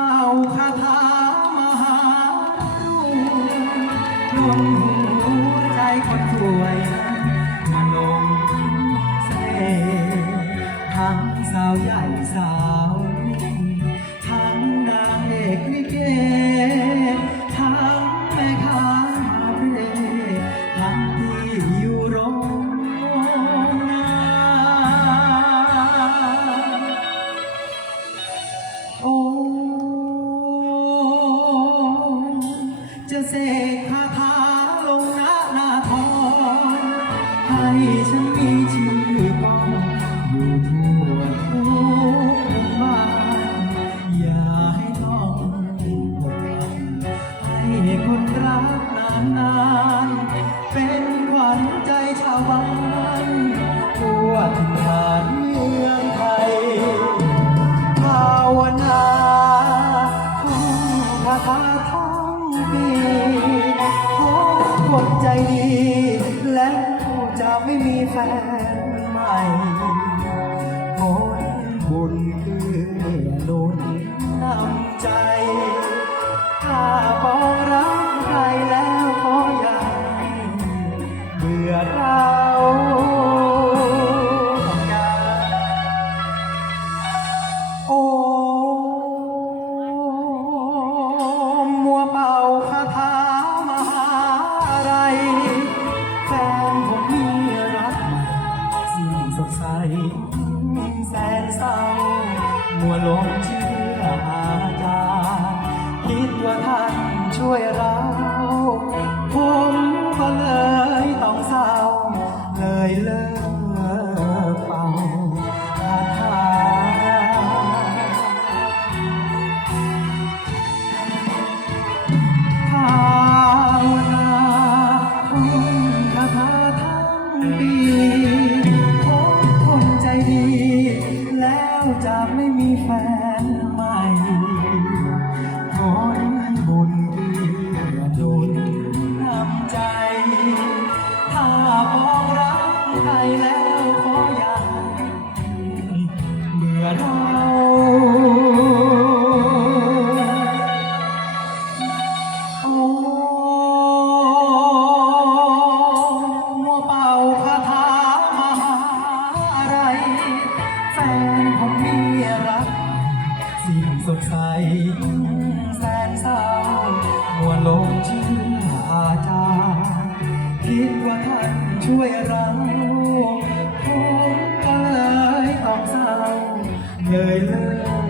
เป่าคาถามหารุ่ง จะเสกคาถาลงหน้าหน้าทองให้ฉันมีชื่อก้องอยู่ทั่วทุกบ้านอย่าให้ต้องหมดกันให้คนรักนานนานๆเป็นขวัญใจชาวบ้านทั่วถิ่นฐานเมืองไทยภาวนา ดี แล้วจะไม่มีแฟนใหม่ผล แสนเศร้า มัวลงเชื่ออาจารย์คิดว่าท่านช่วย จะไม่มีแฟน ใส แสนเศร้ามัวหลงชื่ออาจารย์คิดว่าท่านช่วยเราผมก็เลยต้องเศร้าเลยเลิก